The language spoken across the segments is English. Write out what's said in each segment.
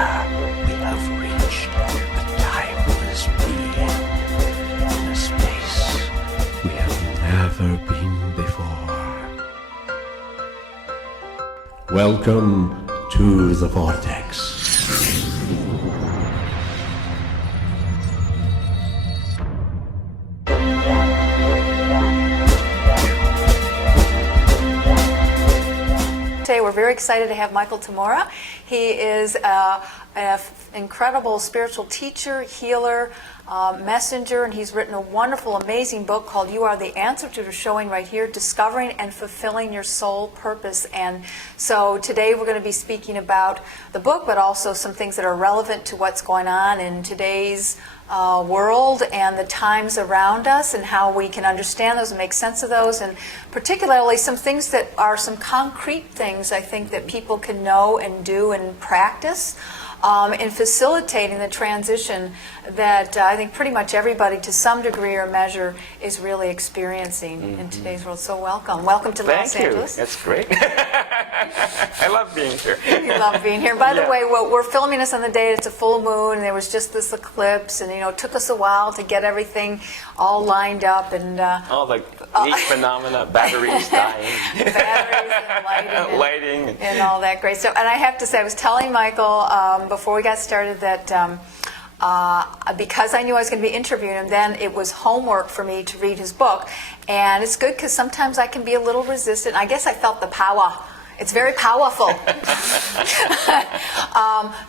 we have reached a timeless being in a space we have never been before. Welcome to the Vortex. We're very excited to have Michael Tamura. He is an incredible spiritual teacher, healer, messenger, and he's written a wonderful, amazing book called You Are the Answer, to the showing right here, Discovering and Fulfilling Your Soul Purpose. And so today we're going to be speaking about the book, but also some things that are relevant to what's going on in today's world and the times around us, and how we can understand those and make sense of those, and particularly some things that are some concrete things I think that people can know and do and practice in facilitating the transition that I think pretty much everybody to some degree or measure is really experiencing in today's world. So welcome. Welcome to Los Angeles. That's great. I love being here. You love being here. By the way, we're filming this on the day it's a full moon, and there was just this eclipse, and it took us a while to get everything all lined up, and all the neat phenomena, batteries dying, batteries and lighting, and all that great stuff. And I have to say, I was telling Michael before we got started that because I knew I was going to be interviewing him, then it was homework for me to read his book, and it's good because sometimes I can be a little resistant. I guess I felt the power. It's very powerful,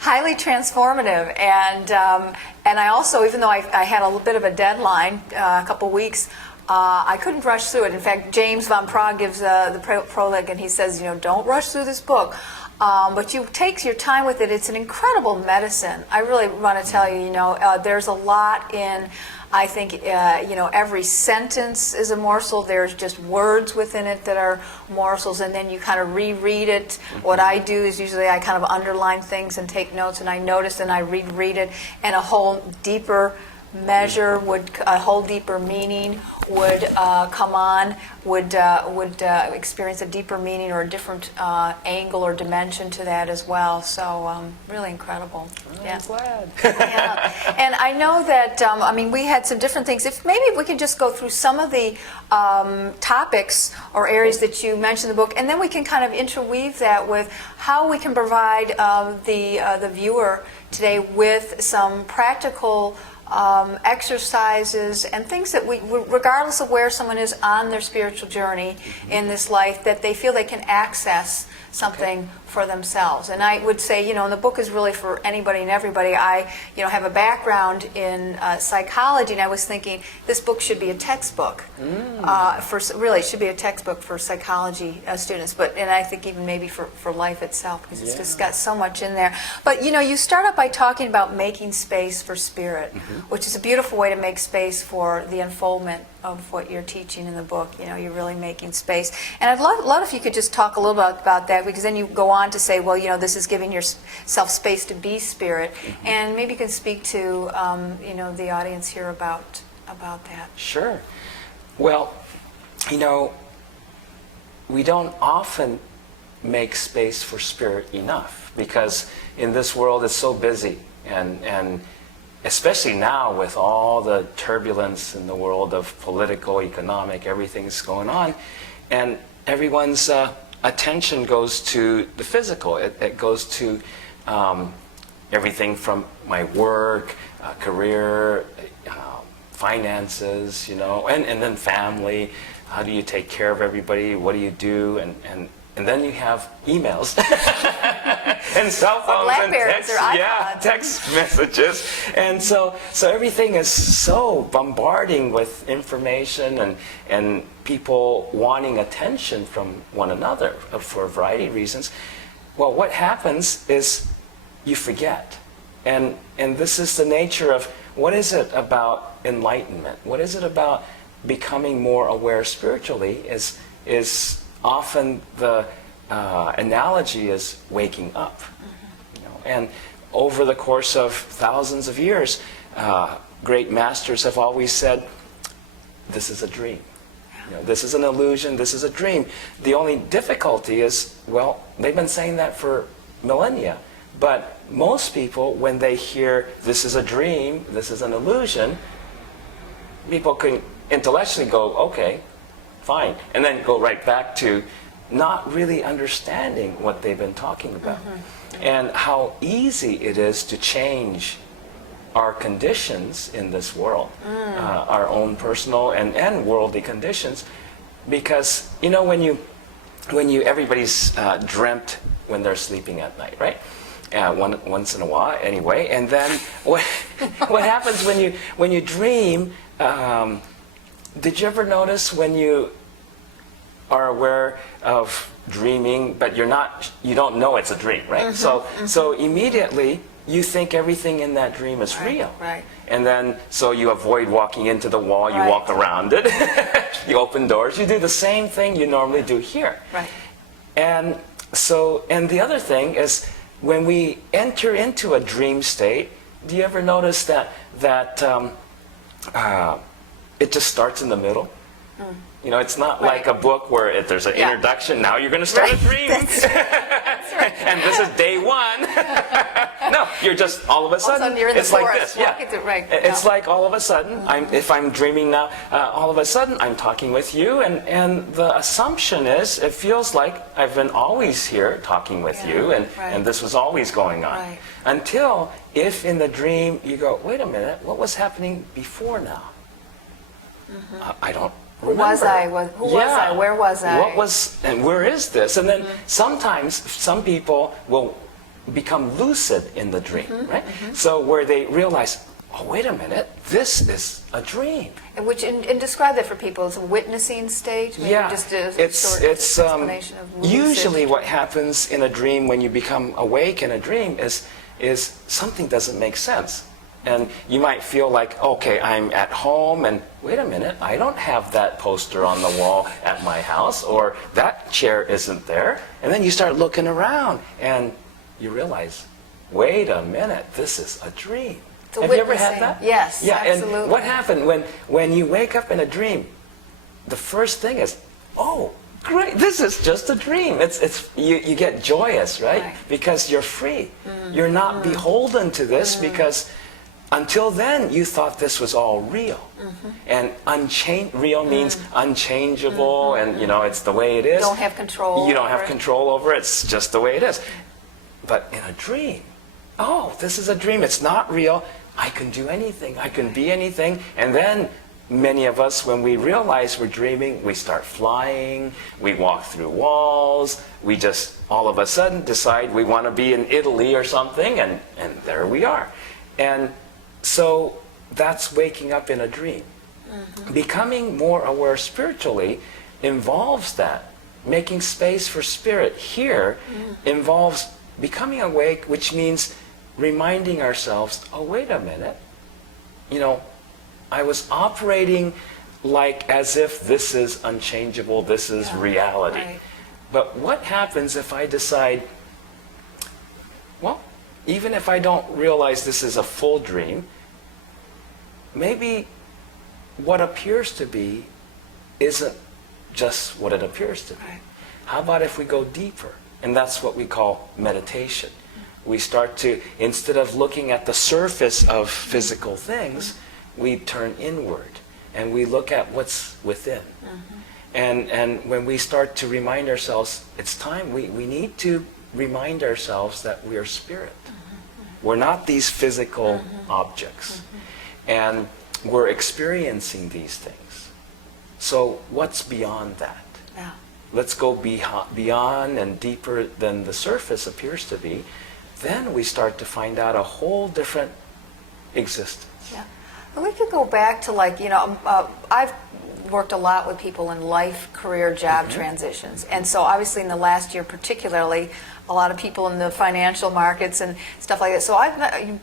highly transformative, and I also, even though I had a little bit of a deadline, a couple weeks, I couldn't rush through it. In fact, James Van Praagh gives the prologue, and he says, don't rush through this book, but you take your time with it. It's an incredible medicine. I really want to tell you, there's a lot in. I think, every sentence is a morsel. There's just words within it that are morsels, and then you kind of reread it. What I do is usually I kind of underline things and take notes, and I notice and I reread it, and a whole deeper measure a whole deeper meaning would come on, would experience a deeper meaning or a different angle or dimension to that as well. So really incredible. I'm glad. Yeah. And I know that, we had some different things. If maybe we could just go through some of the topics or areas that you mentioned in the book, and then we can kind of interweave that with how we can provide the viewer today with some practical exercises and things that regardless of where someone is on their spiritual journey in this life, that they feel they can access something for themselves. And I would say, and the book is really for anybody and everybody. I, have a background in psychology, and I was thinking this book should be a textbook. It should be a textbook for psychology students, and I think even maybe for life itself, because it's just got so much in there. But you start out by talking about making space for spirit, which is a beautiful way to make space for the unfoldment of what you're teaching in the book. You're really making space. And I'd love if you could just talk a little bit about that, because then you go on to say, well, this is giving yourself space to be spirit. And maybe you can speak to, the audience here about that. Sure. Well, we don't often make space for spirit enough, because in this world it's so busy, and especially now with all the turbulence in the world of political, economic, everything's going on, and everyone's attention goes to the physical. It goes to everything from my work, career, finances, and then family. How do you take care of everybody? What do you do? And then you have emails and cell phones and text messages, and so everything is so bombarding with information and people wanting attention from one another for a variety of reasons. Well, what happens is you forget, and this is the nature of what is it about enlightenment? What is it about becoming more aware spiritually? Is often the analogy is waking up. And over the course of thousands of years, great masters have always said, this is a dream. This is an illusion, this is a dream. The only difficulty is, well, they've been saying that for millennia, But most people, when they hear this is a dream, this is an illusion, people can intellectually go, okay, fine, and then go right back to not really understanding what they've been talking about. And how easy it is to change our conditions in this world, our own personal and worldly conditions, because when you everybody's dreamt when they're sleeping at night, right? Once in a while, anyway. And then what happens when you dream? Did you ever notice when you are aware of dreaming, but you don't know it's a dream, right? So immediately you think everything in that dream is real. Right. And then, so you avoid walking into the wall, you walk around it, you open doors, you do the same thing you normally do here. Right. And the other thing is, when we enter into a dream state, do you ever notice that it just starts in the middle? It's not like a book where there's an introduction, now you're going to start a dream. That's right. And this is day one. No, you're just all of a sudden you're in the like forest, this. It's like all of a sudden, if I'm dreaming now, all of a sudden I'm talking with you, and the assumption is, it feels like I've been always here talking with you, and this was always going on. Right. Until, if in the dream you go, wait a minute, what was happening before now? I don't remember. Who was I? Who was I? Where was I? What was, and where is this? And then sometimes some people will become lucid in the dream, right? So where they realize, oh, wait a minute, this is a dream. And describe that for people. It's a witnessing stage? Maybe just a short explanation of lucid. Usually what happens in a dream when you become awake in a dream is something doesn't make sense. And you might feel like, okay, I'm at home, and wait a minute, I don't have that poster on the wall at my house, or that chair isn't there. And then you start looking around, and you realize, wait a minute, this is a dream. Have you ever had that? Yes, absolutely. And what happened when you wake up in a dream? The first thing is, oh, great, this is just a dream. You get joyous, right? Because you're free. You're not beholden to this, because until then, you thought this was all real. And real means unchangeable, and it's the way it is. You don't have control. You don't have control over it. It's just the way it is. But in a dream, oh, this is a dream. It's not real. I can do anything. I can be anything. And then many of us, when we realize we're dreaming, we start flying. We walk through walls. We just all of a sudden decide we want to be in Italy or something, and there we are. And so that's waking up in a dream. Becoming more aware spiritually involves that. Making space for spirit here involves becoming awake, which means reminding ourselves, oh, wait a minute. I was operating like as if this is unchangeable, this is reality. Right. But what happens if I decide, well, even if I don't realize this is a full dream, maybe what appears to be isn't just what it appears to be. Right. How about if we go deeper? And that's what we call meditation. We start to, instead of looking at the surface of physical things, we turn inward and we look at what's within. And when we start to remind ourselves, it's time, we need to remind ourselves that we are spirit. We're not these physical objects. And we're experiencing these things. So what's beyond that? Yeah. Let's go beyond and deeper than the surface appears to be. Then we start to find out a whole different existence. Yeah. But we could go back to I've worked a lot with people in life, career, job transitions. And so obviously in the last year particularly, a lot of people in the financial markets and stuff like that. So I've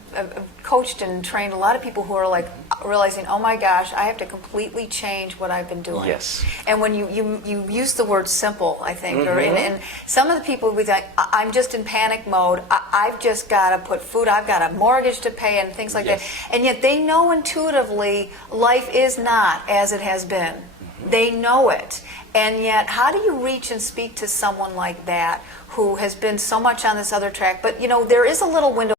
coached and trained a lot of people who are like realizing, oh my gosh, I have to completely change what I've been doing. Yes. And when you use the word simple, I think, and some of the people would think, I'm just in panic mode. I've just got to put food, I've got a mortgage to pay and things like that. And yet they know intuitively life is not as it has been. They know it. And yet, how do you reach and speak to someone like that who has been so much on this other track? But, you know, there is a little window